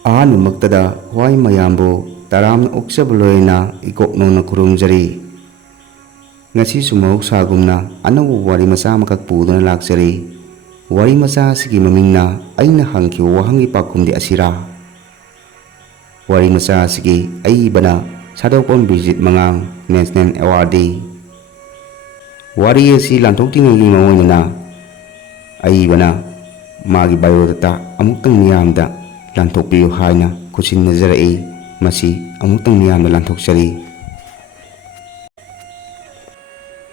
ꯑꯍꯥꯟꯕꯃꯛꯇꯗ white ꯃꯌꯥꯝꯕꯨ ꯇꯔꯥꯝꯅ ꯑꯣꯛꯆꯕ ꯂꯣꯏꯅ ꯏꯀꯣꯛ ꯅꯧꯅ ꯈꯨꯔꯨꯝꯖꯔꯤ꯫ ꯉꯁꯤꯁꯨ ꯃꯍꯧꯁꯥꯒꯨꯝꯅ ꯑꯅꯧꯕ ꯋꯥꯔꯤ ꯃꯆꯥ ꯑꯃꯈꯛ ꯄꯨꯗꯨꯅ ꯂꯥꯛꯆꯔꯤ꯫ ꯋꯥꯔꯤ ꯃꯆꯥ ꯑꯁꯤꯒꯤ ꯃꯃꯤꯡꯅ ꯑꯩꯅ ꯍꯪꯈꯤꯕ ꯋꯥꯍꯪꯒꯤ ꯄꯥꯎꯈꯨꯝꯗꯤ ꯑꯁꯤꯔꯥ? ꯋꯥꯔꯤ ꯃꯆꯥ ꯑꯁꯤꯒꯤ ꯑꯏꯕꯅ ꯁꯥꯗꯣꯛꯄꯝ ꯕꯤꯔꯖꯤꯠ ꯃꯉꯥꯡ, ꯅꯦꯁꯅꯦꯜ ꯑꯦꯋꯥꯔꯗꯤ꯫ ꯋꯥꯔꯤ ꯑꯁꯤ ꯂꯥꯟꯊꯣꯛꯇ꯭ꯔꯤꯉꯩꯒꯤ ꯃꯃꯥꯡꯗ ꯑꯏꯕꯅ ꯃꯥꯒꯤ ꯕꯥꯏꯑꯣꯗꯥꯇꯥ ꯑꯃꯨꯛꯇꯪ ꯃꯤꯌꯥꯝꯗ ꯂꯥꯟꯊꯣꯛꯄꯤꯌꯨ ꯍꯥꯏꯅ ꯈꯨꯠꯁꯤꯟꯅꯖꯔꯛꯏ꯫ ꯃꯁꯤ ꯑꯃꯨꯛꯇꯪ ꯃꯤꯌꯥꯝꯗ ꯂꯥꯟꯊꯣꯛꯆꯔꯤ꯫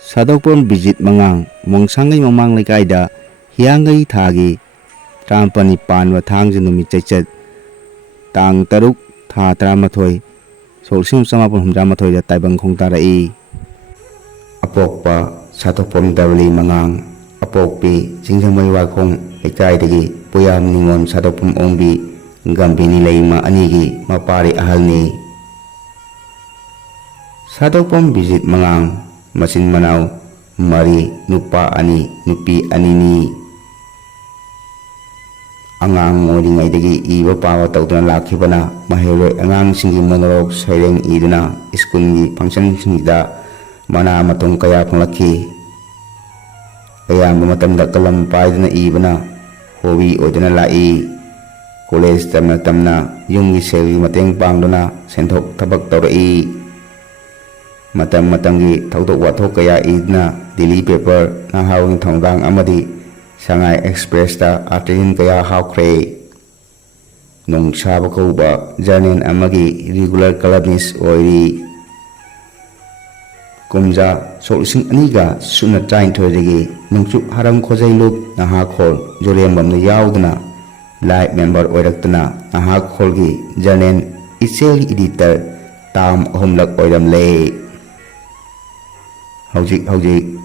ꯁꯥꯗꯣꯛꯄꯝ ꯕꯤꯔꯖꯤꯠ ꯃꯉꯥꯡ, ꯃꯣꯡꯁꯥꯡꯒꯩ ꯃꯃꯥꯡ ꯂꯩꯀꯥꯏꯗ ꯍꯤꯌꯥꯡꯒꯩ ꯊꯥꯒꯤ 11 ꯄꯥꯟꯕ ꯊꯥꯡꯖ ꯅꯨꯃꯤꯠ ꯆꯩꯆꯠ ꯇꯥꯡ 3 ꯊꯥ 11 ꯁꯣꯛ 1978ꯗ ꯇꯥꯏꯕꯪ ꯈꯣꯡꯗꯥꯔꯛꯏ꯫ ꯑꯄꯣꯛꯄ ꯁꯥꯗꯣꯛꯄꯝ ꯗꯕꯂꯤ ꯃꯉꯥꯡ, ꯑꯄꯣꯛꯄꯤ ꯆꯤꯡꯖꯪꯃꯩ ꯋꯥꯏꯈꯣꯡ ꯂꯩꯀꯥꯏꯗꯒꯤ ꯄꯨꯌꯥꯝ ꯅꯤꯉꯣꯝ ꯁꯥꯗꯣꯛꯄꯝ ꯑꯣꯡꯕꯤ ꯒꯝꯚꯤꯅꯤ ꯂꯩꯃ ꯑꯅꯤꯒꯤ ꯃꯄꯥꯔꯤ ꯑꯍꯜꯅꯤ꯫ ꯁꯥꯗꯣꯛꯄꯝ ꯕꯤꯔꯖꯤꯠ ꯃꯉꯥꯡ ꯃꯆꯤꯟ ꯃꯅꯥꯎ 4, ꯅꯨꯄꯥ 2, ꯅꯨꯄꯤ 2ꯅꯤ꯫ ꯑꯉꯥꯡ ꯑꯣꯏꯔꯤꯉꯩꯗꯒꯤ ꯏꯕ ꯄꯥꯕ ꯇꯧꯗꯨꯅ ꯂꯥꯛꯈꯤꯕꯅ ꯃꯍꯩꯔꯣꯏ ꯑꯉꯥꯡꯁꯤꯡꯒꯤ ꯃꯣꯅꯣꯂꯣꯛ ꯁꯩꯔꯦꯡ ꯏꯗꯨꯅ ꯁ꯭ꯀꯨꯜꯒꯤ ꯐꯪꯁꯟꯁꯤꯡꯗ ꯃꯅꯥ ꯃꯊꯨꯝ ꯀꯌꯥ ꯐꯪꯂꯛꯈꯤ꯫ ꯑꯌꯥꯝꯕ ꯃꯇꯝꯗ ꯀꯂꯝ ꯄꯥꯏꯗꯨꯅ ꯏꯕꯅ ꯍꯣꯕꯤ ꯑꯣꯏꯗꯨꯅ ꯂꯥꯛꯏ꯫ ꯀꯣꯂꯦꯖ ꯇꯝꯅ ꯇꯝꯅ ꯌꯨꯝꯒꯤ ꯁꯦꯜꯒꯤ ꯃꯇꯦꯡ ꯄꯥꯡꯗꯨꯅ ꯁꯦꯟꯊꯣꯛ ꯊꯕꯛ ꯇꯧꯔꯛꯏ꯫ ꯃꯇꯝ ꯃꯇꯝꯒꯤ ꯊꯧꯗꯣꯛ ꯋꯥꯊꯣꯛ ꯀꯌꯥ ꯏꯗꯨꯅ ꯗꯦꯂꯤ ꯄꯦꯄꯔ, ꯅꯍꯥꯔꯣꯜ ꯊꯧꯗꯥꯡ ꯑꯃꯗꯤ ꯁꯉꯥꯏ ꯑꯦꯛꯁꯄ꯭ꯔꯦꯁꯇ ꯑꯥꯔꯇꯤꯀꯜ ꯀꯌꯥ ꯍꯥꯞꯈ꯭ꯔꯦ꯫ ꯅꯣꯡꯁꯥꯕ ꯀꯧꯕ ꯖꯔꯅꯦꯜ ꯑꯃꯒꯤ ꯔꯤꯒꯨꯂꯔ ꯀꯂꯝꯅꯤꯁ ꯑꯣꯏꯔꯤ꯫ ꯀꯨꯝꯖꯥ ꯁꯣꯛ 2019ꯗꯒꯤ ꯅꯣꯡꯆꯨꯞ ꯍꯥꯔꯝ ꯈꯣꯖꯩꯂꯨꯞ ꯅꯍꯥꯈꯣꯜ ꯖꯣꯔꯦꯝꯕꯝꯗ ꯌꯥꯎꯗꯨꯅ ꯂꯥꯏꯚ ꯃꯦꯝꯕꯔ ꯑꯣꯏꯔꯛꯇꯨꯅ ꯅꯍꯥꯈꯣꯜꯒꯤ ꯖꯔꯅꯦꯜ ꯏꯆꯦꯜꯒꯤ ꯏꯗꯤꯇꯔ ꯇꯥꯝ 3ꯂꯛ ꯑꯣꯏꯔꯝꯂꯦ꯫ ꯍꯧꯖꯤꯛ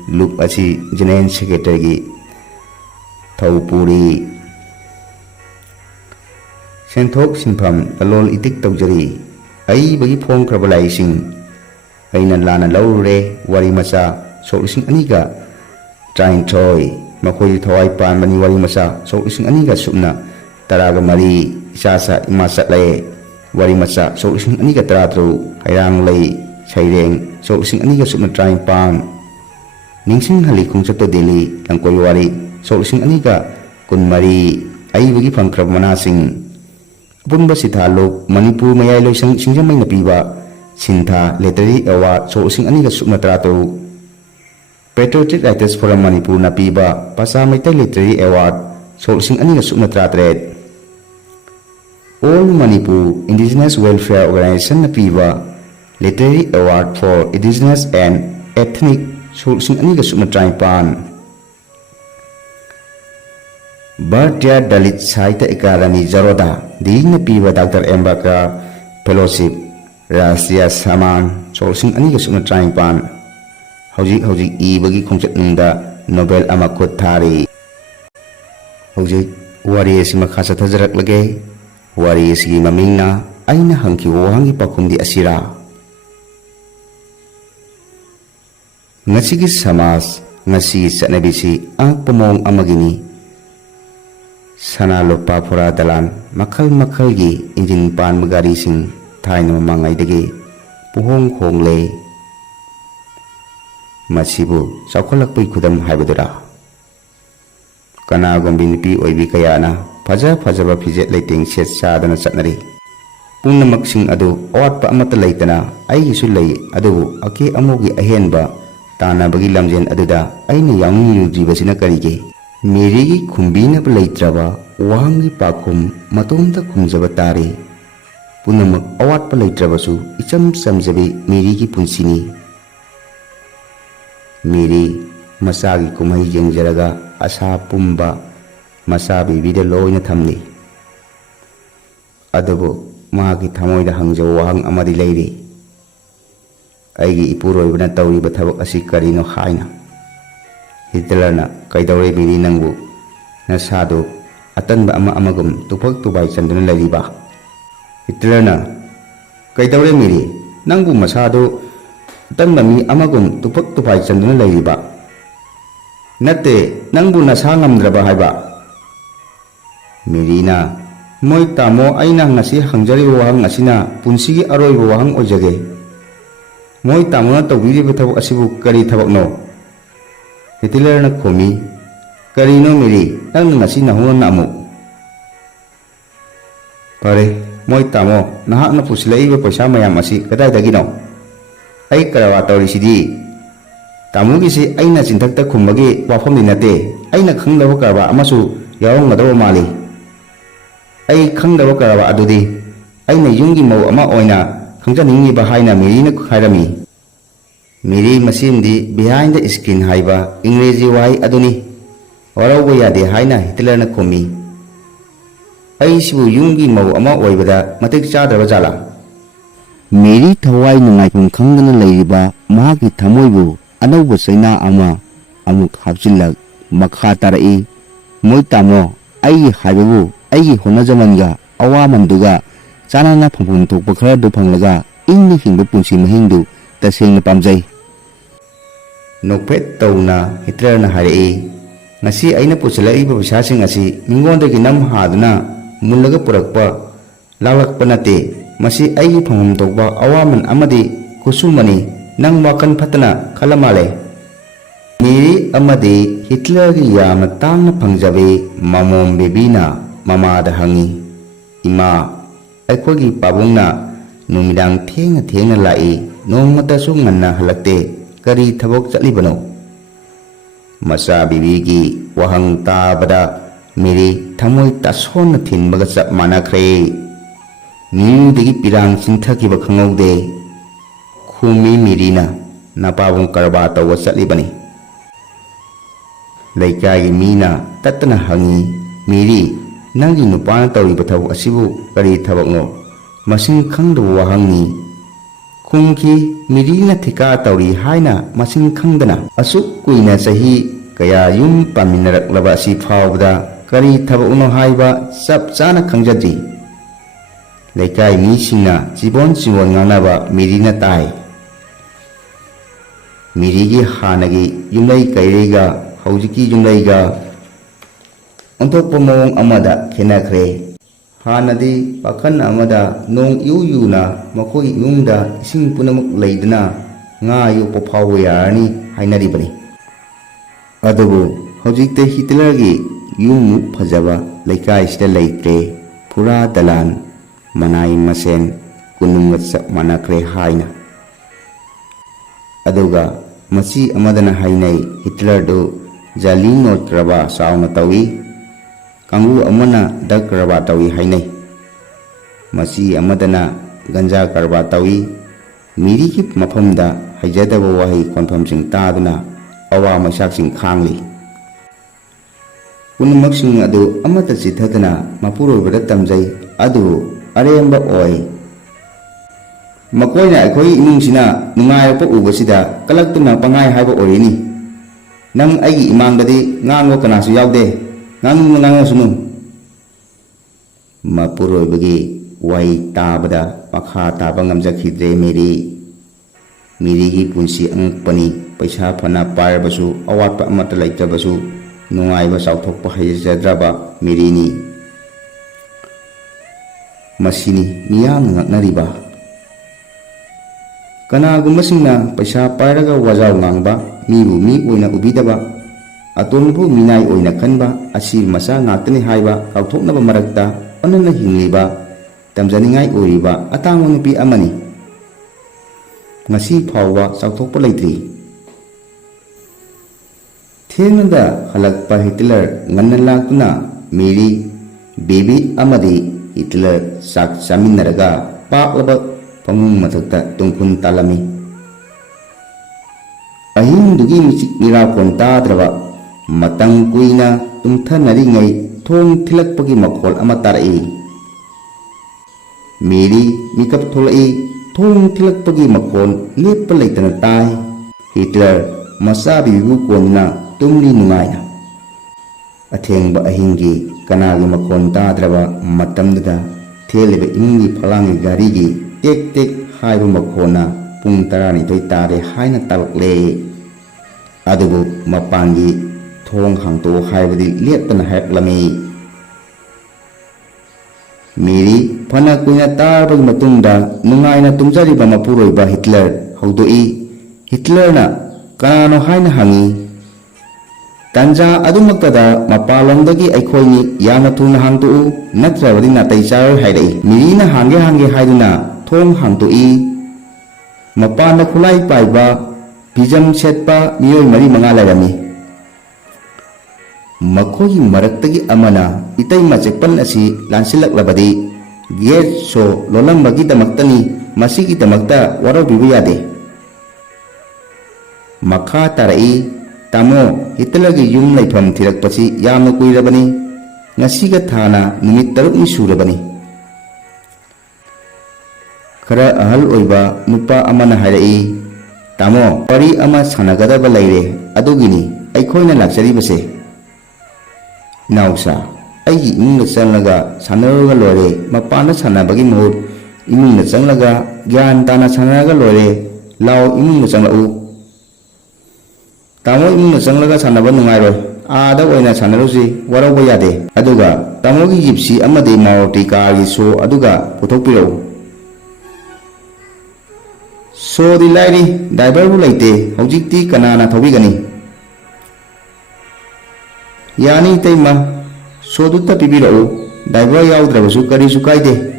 ꯂꯨꯞ ꯑꯁꯤ ꯖꯦꯅꯔꯦꯜ ꯁꯦꯀ꯭ꯔꯦꯇꯔꯤꯒꯤ ꯊꯧ ꯄꯨꯔꯤ꯫ ꯁꯦꯟꯊꯣꯛ ꯁꯤꯟꯐꯝ ꯂꯂꯣꯟ ꯏꯇꯤꯛ ꯇꯧꯖꯔꯤ꯫ ꯑꯏꯕꯒꯤ ꯐꯣꯡꯈ꯭ꯔꯕ ꯂꯥꯏꯔꯤꯛꯁꯤꯡ ꯑꯩꯅ ꯂꯥꯟꯅ ꯂꯧꯔꯨꯔꯦ ꯋꯥꯔꯤ ꯃꯆꯥ ꯁꯣꯛ 2023, ꯃꯈꯣꯏꯗꯤ ꯊꯋꯥꯏ ꯄꯥꯟꯕꯅꯤ ꯋꯥꯔꯤ ꯃꯆꯥ ꯁꯣꯛ 2013, ꯏꯆꯥꯆꯥ ꯏꯃꯥ ꯆꯠꯂꯦ ꯋꯥꯔꯤ ꯃꯆꯥ ꯁꯣꯛ 2014, ꯍꯩꯔꯥꯡꯂꯩ ꯁꯩꯔꯦꯡ ꯁꯣꯛ 2015, ꯅꯤꯡꯁꯤꯡꯍꯜꯂꯤ ꯈꯣꯡꯆꯠꯇ ꯗꯦꯜꯂꯤ ꯂꯝꯀꯣꯏ ꯋꯥꯔꯤ ꯁꯣꯛ 2023, ꯑꯏꯕꯒꯤ ꯐꯪꯈ꯭ꯔꯕ ꯃꯅꯥꯁꯤꯡ ꯑꯄꯨꯟꯕ ꯁꯤꯊꯥꯂꯨꯞ ꯃꯅꯤꯄꯨꯔ ꯃꯌꯥꯏꯂꯣꯏꯁꯪ ꯁꯤꯡꯖꯃꯩꯅ ꯄꯤꯕ ꯁꯤꯟꯊꯥ ꯂꯤꯇꯔꯦꯔꯤ ꯑꯦꯋꯥꯔꯗ ꯁꯣꯛ 2013, ꯄꯦꯇ꯭ꯔꯤꯌꯣꯇꯤꯛ ꯔꯥꯏꯇꯔꯁ ꯐꯣꯔꯝ ꯃꯅꯤꯄꯨꯔꯅ ꯄꯤꯕ ꯄꯆꯥ ꯃꯩꯇꯩ ꯂꯤꯇꯔꯦꯔꯤ ꯑꯦꯋꯥꯔꯗ ꯁꯣꯛ 2018, ꯑꯣꯜ ꯃꯅꯤꯄꯨꯔ ꯏꯟꯗꯤꯖꯤꯅꯁ ꯋꯦꯜꯐꯤꯌꯔ ꯑꯣꯔꯒꯅꯥꯏꯖꯦꯁꯟꯅ ꯄꯤꯕ literary award for indigenous and ethnic ꯁꯣꯛ 2019, ꯚꯥꯔꯇꯤꯌꯥ ꯗꯂꯤꯠ ꯁꯥꯍꯤꯇ꯭ꯌ ꯑꯦꯀꯥꯗꯃꯤ ꯖꯔꯣꯗꯥ ꯗꯤꯜꯂꯤꯅ ꯄꯤꯕ ꯗꯥꯛꯇꯔ ꯑꯦꯝꯕꯦꯗꯀꯔ ꯐꯦꯂꯣꯁꯤꯞ ꯔꯥꯁꯇ꯭ꯔꯤꯌꯥ ꯁꯃꯥꯟ ꯁꯣꯛ 2019, ꯍꯧꯖꯤꯛ ꯏꯕꯒꯤ ꯈꯣꯡꯆꯠꯅꯨꯡꯗ ꯅꯣꯕꯦꯜ ꯑꯃ ꯈꯨꯠ ꯊꯥꯔꯤ꯫ ꯍꯧꯖꯤꯛ ꯋꯥꯔꯤ ꯑꯁꯤ ꯃꯈꯥ ꯆꯠꯊꯖꯔꯛꯂꯒꯦ꯫ ꯋꯥꯔꯤ ꯑꯁꯤꯒꯤ ꯃꯃꯤꯡꯅ ꯑꯩꯅ ꯍꯪꯈꯤꯕ ꯋꯥꯍꯪꯒꯤ ꯄꯥꯎꯈꯨꯝꯗꯤ ꯑꯁꯤꯔꯥ? ꯉꯁꯤꯒꯤ ꯁꯃꯥꯖ, ꯉꯁꯤꯒꯤ ꯆꯠꯅꯕꯤꯁꯤ ꯑꯉꯛꯄ ꯃꯑꯣꯡ ꯑꯃꯒꯤꯅꯤ꯫ ꯁꯅꯥ ꯂꯨꯄꯥ ꯐꯣꯔꯥ ꯗꯂꯥꯟ ꯃꯈꯜ ꯃꯈꯜꯒꯤ ꯏꯟꯖꯤꯟ ꯄꯥꯟꯕ ꯒꯥꯔꯤꯁꯤꯡ ꯊꯥꯏꯅ ꯃꯃꯥꯡꯉꯩꯗꯒꯤ ꯄꯨꯍꯣꯡ ꯍꯣꯡꯂꯦ꯫ ꯃꯁꯤꯕꯨ ꯆꯥꯎꯈꯠꯂꯛꯄꯒꯤ ꯈꯨꯗꯝ ꯍꯥꯏꯕꯗꯨꯔꯥ? ꯀꯅꯥꯒꯨꯝꯕꯤ ꯅꯨꯄꯤ ꯑꯣꯏꯕꯤ ꯀꯌꯥꯅ ꯐꯖꯕ ꯐꯤꯖꯦꯠ ꯂꯩꯇꯦꯡ ꯁꯦꯠ ꯆꯥꯗꯨꯅ ꯆꯠꯅꯔꯤ꯫ ꯄꯨꯝꯅꯃꯛꯁꯤꯡ ꯑꯗꯨ ꯑꯋꯥꯠꯄ ꯑꯃꯠꯇ ꯂꯩꯇꯅ ꯑꯩꯒꯤꯁꯨ ꯂꯩ, ꯑꯗꯨꯕꯨ ꯑꯀꯦ ꯑꯃꯧꯒꯤ ꯑꯍꯦꯟꯕ ꯇꯥꯟꯅꯕꯒꯤ ꯂꯝꯖꯦꯜ ꯑꯗꯨꯗ ꯑꯩꯅ ꯌꯥꯎꯅꯤꯡꯂꯨꯗ꯭ꯔꯤꯕꯁꯤꯅ ꯀꯔꯤꯒꯤ? ꯃꯦꯔꯤꯒꯤ ꯈꯨꯝꯕꯤꯅꯕ ꯂꯩꯇ꯭ꯔꯕ ꯋꯥꯍꯪꯒꯤ ꯄꯥꯎꯈꯨꯝ ꯃꯇꯣꯝꯇ ꯈꯨꯝꯖꯕ ꯇꯥꯔꯦ꯫ ꯄꯨꯝꯅꯃꯛ ꯑꯋꯥꯠꯄ ꯂꯩꯇ꯭ꯔꯕꯁꯨ ꯏꯆꯝ ꯆꯝꯖꯕꯤ ꯃꯦꯔꯤꯒꯤ ꯄꯨꯟꯁꯤꯅꯤ꯫ ꯃꯦꯔꯤ ꯃꯆꯥꯒꯤ ꯀꯨꯝꯍꯩ ꯌꯦꯡꯖꯔꯒ ꯑꯁꯥ ꯄꯨꯝꯕ ꯃꯆꯥ ꯕꯦꯕꯤꯗ ꯂꯣꯏꯅ ꯊꯝꯂꯤ꯫ ꯑꯗꯨꯕꯨ ꯃꯥꯒꯤ ꯊꯃꯣꯏꯗ ꯍꯪꯖꯕꯋꯥꯍꯪ ꯑꯃꯗꯤ ꯂꯩꯔꯤ꯫ ꯑꯩꯒꯤ ꯏꯄꯨꯔꯣꯏꯕꯅ ꯇꯧꯔꯤꯕ ꯊꯕꯛ ꯑꯁꯤ ꯀꯔꯤꯅꯣ ꯍꯥꯏꯅ꯫ ꯍꯤꯇꯂꯔꯅ ꯀꯩꯗꯧꯔꯦ ꯃꯦꯔꯤ ꯅꯪꯕꯨ ꯅꯁꯥꯗꯨ ꯑꯇꯟꯕ ꯑꯃꯒꯨꯝ ꯇꯨꯐꯛ ꯇꯨꯐꯥꯏ ꯆꯟꯗꯨꯅ ꯂꯩꯔꯤꯕ? ꯍꯤꯇꯂꯔꯅ ꯀꯩꯗꯧꯔꯦ ꯃꯦꯔꯤ ꯅꯪꯕꯨ ꯃꯁꯥꯗꯨ ꯑꯇꯟꯕ ꯃꯤ ꯑꯃꯒꯨꯝ ꯇꯨꯐꯛ ꯇꯨꯐꯥꯏ ꯆꯟꯗꯨꯅ ꯂꯩꯔꯤꯕ? ꯅꯠꯇꯦ, ꯅꯪꯕꯨ ꯅꯁꯥ ꯉꯝꯗ꯭ꯔꯕ ꯍꯥꯏꯕ꯫ ꯃꯦꯔꯤꯅ Moi tamo aina ngasi hangjari wahang asina punsigi aroi wahang ojage. Moi tamo na tawiri bethabak asibu kari thabak no. Hitler na khomi kari no miri nang ngasi nahuna namu. Pare moi tamo nahak na pusilai ba paisa mayam asi kadai dagi no. Ai karawa tawri sidi. Tamu gisi aina cintakta khumbagi wafam dinate aina khangdaba karba amasu yawang ngadawa mali. Ai khangdaba karaba adudi aina yungi mau ama oina khangjaningi ba haina miri na khairami. Miri masimdi behind the screen haiba English wai aduni. Warauba yade haina Hitler na khomi. Ai sibu yungi mau ama oibada matik chadaba jala. Miri thawai nungaifum khangdana leiriba mahaki thamoibu anauba saina ama amuk hapchilak makha tarai. Moi tamo ai haibabu ai honajamanga awamanduga chanana phangphum thokpa khara du phanglaga ingni hingba punsi mahingdu tasengna pamjai. Nokpet tauna Hitler na harai. Ngasi aina pusilai ba paisa sing asi mingondagi nam haduna mullaga purakpa lalakpa nate. Masi ai phangum tokba awaman amadi kusumani nang wakan phatana khalamale. Miri amadi Hitler gi yamna tangna phangjabe mamom bebina mama da hangi. Ima aikhogi pabungna numidang thengna lai nongmata su nganna halakte kari thabok chalibano. Masa bibi gi wahang tabada miri thamoi tasona thinbaga chap manakhre. Miri pirang sinthaki ba khangaude khumi mirina napabung karba tawa chatlibani. Laikai mina tatna hangi miri nangi nupana tawi bathaw asibu kari thabakno masing khangdu wahangi. Khungki mirina thika tawri haina masing khangdana asuk kuina sahi kaya yum paminarak laba si phawda kari thabakno haiba chap chana khangjadri. Laikai misingna jibon jibon nganaba mirina tai. Mirigi hanagi yumlai kairega haujiki yumlaiga ontokpa mawong amada khenakhre. Hanadi pakhan amada nong yuna makoi yungda ising punamak leidana nga yokpa phawba yarani hainaribani. Adubu haujikte Hitlergi yum phajaba laikai sida leitre pura dalan manai masen kununga chap manakre haina. Aduga masi amadana hainai Hitler do jaling not kraba sauna tawi kangu amana dak kraba tawi hainai. Masi amadana ganja karba tawi miri ki mafamda haijadaba wahi konfam sing taduna awa masak sing khangli. Punamak sing adu amata chithadana mapuroi bada tamjai adu aremba oi. Makoina akhoi imungsina nungai pa ubasida kalaktuna pangai haiba orini. Nang aigi imangdadi ngango kanasu yaude ngango sunu. Mapuroi bagi wai tabada pakha taba ngamjakhidre miri. Mirigi punsi angpani paisa phana parbasu awatpa amata laitrabasu nungai ba sauthokpa haijadraba mirini. Masini miyam ngaknariba. Kanagummasingna paisa pairaga wajaw ngangba mibu mi oina ubidaba atonbu minai oina khanba asi masa ngaktani haiba kauthoknaba marakta onana hingliba tamjaningai oiriba atango nupi amani. Ngasi phawba sauthokpa leitri. Thenada halakpa Hitler nganna laktuna miri baby amadi Hitler sak saminaraga paklaba pamung mathakta tungkhun talami. Ahingdugi michik mirakon tadraba matang kuina tungthanari thong thilakpagi makhol ama tarai. Miri mikap tholai thong thilakpagi makhol leppa leitana tai. Hitler masa bibu konna tumli nungaina. Athengba ahingi kanagi makhon tadraba matamdada theliba ingi phalangi garigi tek tek haiba makhona pung tarani toi tare haina talakle. Adubu mapangi thong hangto haibadi leptana haklami. Mary ꯐꯅ ꯀꯨꯏꯅ ꯇꯥꯔꯕꯒꯤ ꯃꯇꯨꯡꯗ ꯅꯨꯡꯉꯥꯏꯅ ꯇꯨꯝꯖꯔꯤꯕ ꯃꯄꯨꯔꯣꯏꯕ Hitler ꯍꯧꯗꯣꯛꯏ꯫ ꯍꯤꯠꯂꯔꯅ ꯀꯅꯥꯅꯣ ꯍꯥꯏꯅ ꯍꯪꯏ꯫ ꯇꯥꯟꯖꯥ ꯑꯗꯨꯃꯛꯇꯗ ꯃꯄꯥꯟꯂꯣꯝꯗꯒꯤ ꯑꯩꯈꯣꯏꯅꯤ, ꯌꯥꯝꯅ ꯊꯨꯅ ꯍꯥꯡꯇꯣꯛꯎ ꯅꯠꯇ꯭ꯔꯕꯗꯤ ꯅꯥꯇꯩ ꯆꯥꯔꯣꯏ ꯍꯥꯏꯔꯛꯏ꯫ ꯃꯦꯔꯤꯅ ꯍꯥꯡꯒꯦ ꯍꯥꯏꯗꯨꯅ ꯊꯣꯡ ꯍꯥꯡꯇꯣꯛꯏ꯫ ꯃꯄꯥꯟꯗ ꯈꯨꯠꯂꯥꯏ ꯄꯥꯏꯕ, ꯐꯤꯖꯝ ꯁꯦꯠꯄ ꯃꯤꯑꯣꯏ 4-5 ꯂꯩꯔꯝꯃꯤ꯫ ꯃꯈꯣꯏꯒꯤ ꯃꯔꯛꯇꯒꯤ ꯑꯃꯅ ꯏꯇꯩꯃ ꯆꯦꯛꯄꯟ ꯑꯁꯤ ꯂꯥꯟꯁꯤꯜꯂꯛꯂꯕꯗꯤ ꯒꯦꯠ ꯁꯣ ꯂꯣꯜꯂꯝꯕꯒꯤꯗꯃꯛꯇꯅꯤ, ꯃꯁꯤꯒꯤꯗꯃꯛꯇ ꯋꯥꯔꯧꯕꯤꯕ ꯌꯥꯗꯦ꯫ ꯃꯈꯥ ꯇꯥꯔꯛꯏ, ꯇꯥꯃꯣ, ꯍꯤꯠꯂꯔꯒꯤ ꯌꯨꯝ ꯂꯩꯐꯝ ꯊꯤꯔꯛꯄꯁꯤ ꯌꯥꯝꯅ ꯀꯨꯏꯔꯕꯅꯤ, ꯉꯁꯤꯒ ꯊꯥꯅ ꯅꯨꯃꯤꯠ 6ꯅꯤ ꯁꯨꯔꯕꯅꯤ꯫ ꯈꯔ ꯑꯍꯜ ꯑꯣꯏꯕ ꯅꯨꯄꯥ ꯑꯃꯅ ꯍꯥꯏꯔꯛꯏ, ꯇꯥꯃꯣ, ꯋꯥꯔꯤ ꯑꯃ ꯁꯥꯟꯅꯒꯗꯕ ꯂꯩꯔꯦ, ꯑꯗꯨꯒꯤꯅꯤ ꯑꯩꯈꯣꯏꯅ ꯂꯥꯛꯆꯔꯤꯕꯁꯦ꯫ ꯏꯅꯥꯎꯆꯥ, ꯑꯩꯒꯤ ꯏꯃꯨꯡꯗ ꯆꯪꯂꯒ ꯁꯥꯟꯅꯔꯨꯔꯒ ꯂꯣꯏꯔꯦ, ꯃꯄꯥꯟꯗ ꯁꯥꯟꯅꯕꯒꯤ ꯃꯍꯨꯠ ꯏꯃꯨꯡꯗ ꯆꯪꯂꯒ ꯒ꯭ꯌꯥꯟ ꯇꯥꯅ ꯁꯥꯟꯅꯔꯒ ꯂꯣꯏꯔꯦ, ꯂꯥꯎ ꯏꯃꯨꯡꯗ ꯆꯪꯂꯛꯎ꯫ ꯇꯥꯃꯣ, ꯏꯃꯨꯡꯗ ꯆꯪꯂꯒ ꯁꯥꯟꯅꯕ ꯅꯨꯡꯉꯥꯏꯔꯣꯏ, ꯑꯥꯗ ꯑꯣꯏꯅ ꯁꯥꯟꯅꯔꯨꯁꯤ, ꯋꯥꯔꯧꯕ ꯌꯥꯗꯦ꯫ ꯑꯗꯨꯒ ꯇꯥꯃꯣꯒꯤ ꯖꯤꯞꯁꯤ ꯑꯃꯗꯤ ꯃꯥꯔꯨꯇꯤ ꯀꯥꯔꯒꯤ ꯁꯣ ꯑꯗꯨꯒ ꯄꯨꯊꯣꯛꯄꯤꯔꯛꯎ꯫ ꯁꯣꯗꯤ ꯂꯥꯏꯔꯤ, ꯗ꯭ꯔꯥꯏꯚꯔꯕꯨ ꯂꯩꯇꯦ, ꯍꯧꯖꯤꯛꯇꯤ ꯀꯅꯥꯅ ꯊꯧꯕꯤꯒꯅꯤ? ꯌꯥꯅꯤ ꯏꯇꯩꯃ, ꯁꯣꯗꯨꯇ ꯄꯤꯕꯤꯔꯛꯎ, ꯗ꯭ꯔꯥꯏꯚꯔ ꯌꯥꯎꯗ꯭ꯔꯕꯁꯨ ꯀꯔꯤꯁꯨ ꯀꯥꯏꯗꯦ꯫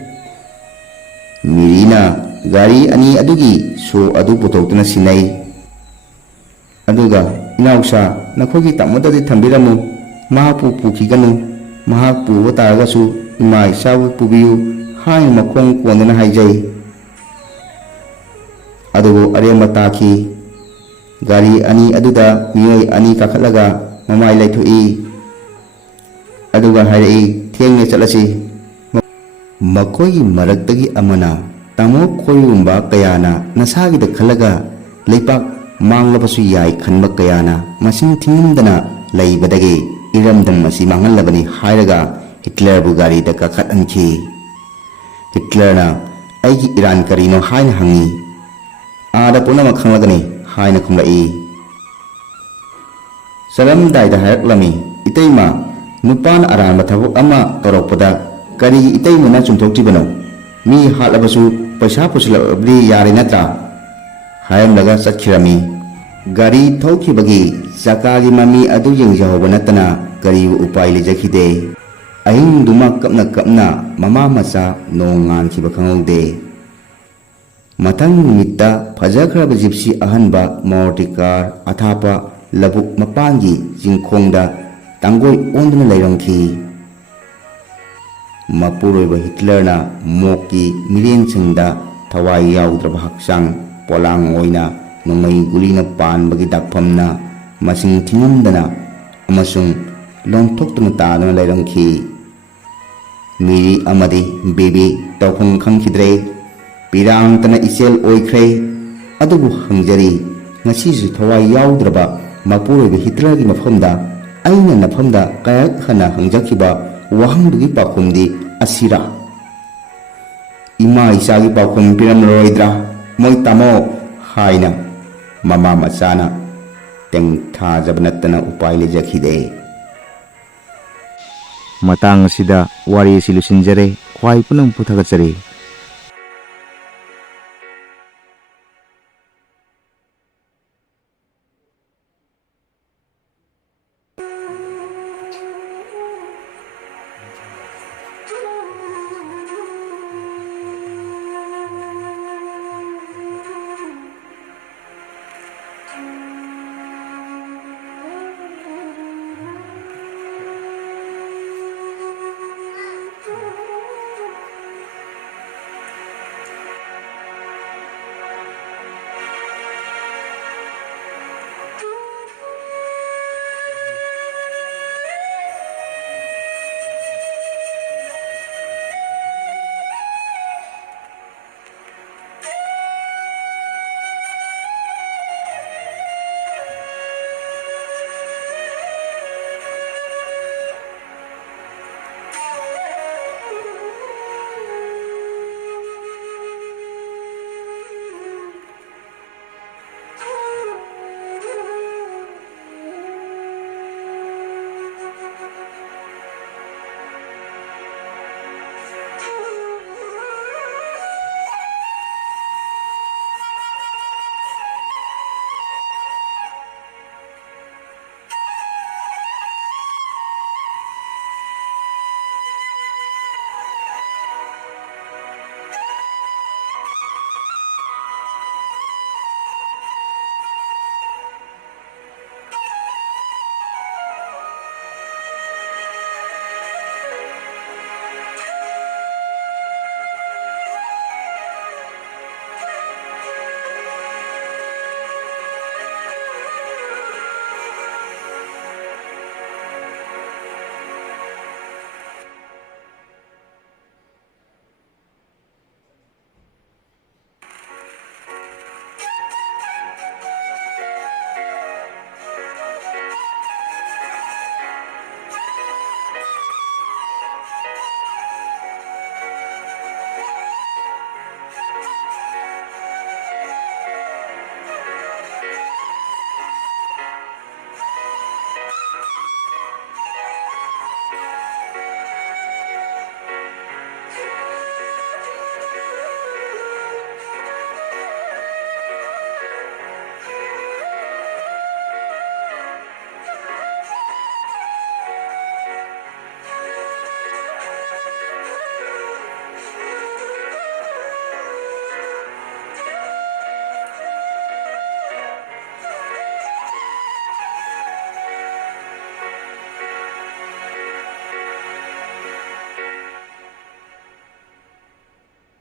ꯃꯦꯔꯤꯅ ꯒꯥꯔꯤ 2 ꯑꯗꯨꯒꯤ ꯁꯣ ꯑꯗꯨ ꯄꯨꯊꯣꯛꯇꯨꯅ ꯁꯤꯟꯅꯩ꯫ ꯑꯗꯨꯒ ꯏꯅꯥꯎꯆꯥ, ꯅꯈꯣꯏꯒꯤ ꯇꯥꯃꯣꯗꯗꯤ ꯊꯝꯕꯤꯔꯝꯃꯨ, ꯃꯍꯥꯛꯄꯨ ꯄꯨꯈꯤꯒꯅꯨ, ꯃꯍꯥꯛ ꯄꯨꯕ ꯇꯥꯔꯒꯁꯨ ꯏꯃꯥ ꯏꯆꯥꯕꯨ ꯄꯨꯕꯤꯌꯨ ꯍꯥꯏꯅ ꯃꯈꯣꯡ ꯀꯣꯟꯗꯨꯅ ꯍꯥꯏꯖꯩ꯫ ꯑꯗꯨꯕꯨ ꯑꯔꯦꯝꯕ ꯇꯥꯈꯤ꯫ ꯒꯥꯔꯤ 2 ꯑꯗꯨꯗ ꯃꯤꯑꯣꯏ 2 ꯀꯥꯈꯠꯂꯒ ꯃꯃꯥꯏ ꯂꯩꯊꯣꯛꯏ꯫ ꯑꯗꯨꯒ ꯍꯥꯏꯔꯛꯏ, ꯊꯦꯡꯂꯦ, ꯆꯠꯂꯁꯤ꯫ ꯃꯈꯣꯏꯒꯤ ꯃꯔꯛꯇꯒꯤ ꯑꯃꯅ, ꯇꯥꯃꯣ, ꯈꯣꯏꯒꯨꯝꯕ ꯀꯌꯥꯅ ꯅꯁꯥꯒꯤꯗ ꯈꯜꯂꯒ ꯂꯩꯄꯥꯛ ꯃꯥꯡꯂꯕꯁꯨ ꯌꯥꯏ ꯈꯟꯕ ꯀꯌꯥꯅ ꯃꯁꯤꯡ ꯊꯤꯉꯝꯗꯅ ꯂꯩꯕꯗꯒꯤ ꯏꯔꯝꯗꯝ ꯑꯁꯤ ꯃꯥꯡꯍꯜꯂꯕꯅꯤ ꯍꯥꯏꯔꯒ ꯍꯤꯠꯂꯔꯕꯨ ꯒꯥꯔꯤꯗ ꯀꯥꯈꯠꯍꯟꯈꯤ꯫ ꯍꯤꯠꯂꯔꯅ ꯑꯩꯒꯤ ꯏꯔꯥꯟ ꯀꯔꯤꯅꯣ ꯍꯥꯏꯅ ꯍꯪꯏ꯫ ꯑꯥꯗ ꯄꯨꯝꯅꯃꯛ ꯈꯪꯂꯒꯅꯤ ꯍꯥꯏꯅ ꯈꯨꯝꯂꯛꯏ꯫ ꯆꯠꯂꯝꯗꯥꯏꯗ ꯍꯥꯏꯔꯛꯂꯝꯃꯤ, ꯏꯇꯩꯃ, ꯅꯨꯄꯥꯅ ꯑꯔꯥꯟꯕ ꯊꯕꯛ ꯑꯃ ꯇꯧꯔꯛꯄꯗ ꯀꯔꯤꯒꯤ ꯏꯇꯩꯃꯅ ꯆꯨꯝꯊꯣꯛꯇ꯭ꯔꯤꯕꯅꯣ? ꯃꯤ ꯍꯥꯠꯂꯕꯁꯨ ꯄꯩꯁꯥ ꯄꯨꯁꯤꯜꯂꯛꯂꯕꯗꯤ ꯌꯥꯔꯦ ꯅꯠꯇ꯭ꯔꯥ? ꯍꯥꯏꯔꯝꯂꯒ ꯆꯠꯈꯤꯔꯝꯃꯤ꯫ ꯒꯥꯔꯤ ꯊꯧꯈꯤꯕꯒꯤ ꯆꯀꯥꯒꯤ ꯃꯃꯤ ꯑꯗꯨ ꯌꯦꯡꯖꯍꯧꯕ ꯅꯠꯇꯅ ꯀꯔꯤꯕꯨ ꯎꯄꯥꯏ ꯂꯩꯖꯈꯤꯗꯦ꯫ ꯑꯍꯤꯡꯗꯨꯃ ꯀꯞꯅ ꯀꯞꯅ ꯃꯃꯥ ꯃꯆꯥ ꯅꯣꯡ ꯉꯥꯟꯈꯤꯕ ꯈꯪꯍꯧꯗꯦ꯫ ꯃꯊꯪ ꯅꯨꯃꯤꯠꯇ ꯐꯖꯈ꯭ꯔꯕ ꯖꯤꯞꯁꯤ ꯑꯍꯟꯕ ꯃꯥꯔꯨꯇꯤ ꯀꯥꯔ ꯑꯊꯥꯞꯄ ꯂꯧꯕꯨꯛ ꯃꯄꯥꯟꯒꯤ ꯆꯤꯡꯈꯣꯡꯗ ꯇꯥꯡꯒꯣꯏ ꯑꯣꯟꯗꯨꯅ ꯂꯩꯔꯝꯈꯤ꯫ ꯃꯄꯨꯔꯣꯏꯕ ꯍꯤꯠꯂꯔꯅ ꯃꯣꯛꯀꯤ ꯃꯤꯔꯦꯟꯁꯤꯡꯗ ꯊꯋꯥꯏ ꯌꯥꯎꯗ꯭ꯔꯕ ꯍꯛꯆꯥꯡ ꯄꯣꯂꯥꯡ ꯑꯣꯏꯅ ꯅꯣꯡꯃꯩ ꯒꯨꯂꯤꯅ ꯄꯥꯟꯕꯒꯤ ꯗꯥꯛꯐꯝꯅ ꯃꯁꯤꯡ ꯊꯤꯉꯝꯗꯅ ꯑꯃꯁꯨꯡ ꯂꯣꯟꯊꯣꯛꯇꯨꯅ ꯇꯥꯗꯨꯅ ꯂꯩꯔꯝꯈꯤ꯫ ꯃꯦꯔꯤ ꯑꯃꯗꯤ ꯕꯦꯕꯤ ꯇꯧꯐꯝ ꯈꯪꯈꯤꯗ꯭ꯔꯦ, ꯄꯤꯔꯥꯡꯇꯅ ꯏꯆꯦꯜ ꯑꯣꯏꯈ꯭ꯔꯦ꯫ ꯑꯗꯨꯕꯨ ꯍꯪꯖꯔꯤ, ꯉꯁꯤꯁꯨ ꯊꯋꯥꯏ ꯌꯥꯎꯗ꯭ꯔꯕ ꯃꯄꯨꯔꯣꯏꯕ ꯍꯤꯠꯂꯔꯒꯤ ꯃꯐꯝꯗ ꯑꯩꯅ ꯅꯐꯝꯗ ꯀꯌꯥꯔꯛ ꯍꯟꯅ ꯍꯪꯖꯈꯤꯕ ꯋꯥꯍꯪꯗꯨꯒꯤ ꯄꯥꯎꯈꯨꯝꯗꯤ ꯑꯁꯤꯔꯥ? ꯏꯃꯥ ꯏꯆꯥꯒꯤ ꯄꯥꯎꯈꯨꯝ ꯄꯤꯔꯝꯂꯔꯣꯏꯗ꯭ꯔꯥ ꯃꯣꯏ ꯇꯥꯃꯣ ꯍꯥꯏꯅ ꯃꯃꯥ ꯃꯆꯥꯅ ꯇꯦꯡꯊꯥꯖꯕ ꯅꯠꯇꯅ ꯎꯄꯥꯏ ꯂꯩꯖꯈꯤꯗꯦ꯫ ꯃꯇꯥꯡ ꯑꯁꯤꯗ ꯋꯥꯔꯤ ꯑꯁꯤ ꯂꯣꯏꯁꯤꯟꯖꯔꯦ꯫ ꯈ꯭ꯋꯥꯏ ꯄꯨꯅꯃꯛꯄꯨ ꯊꯥꯒꯠꯆꯔꯤ꯫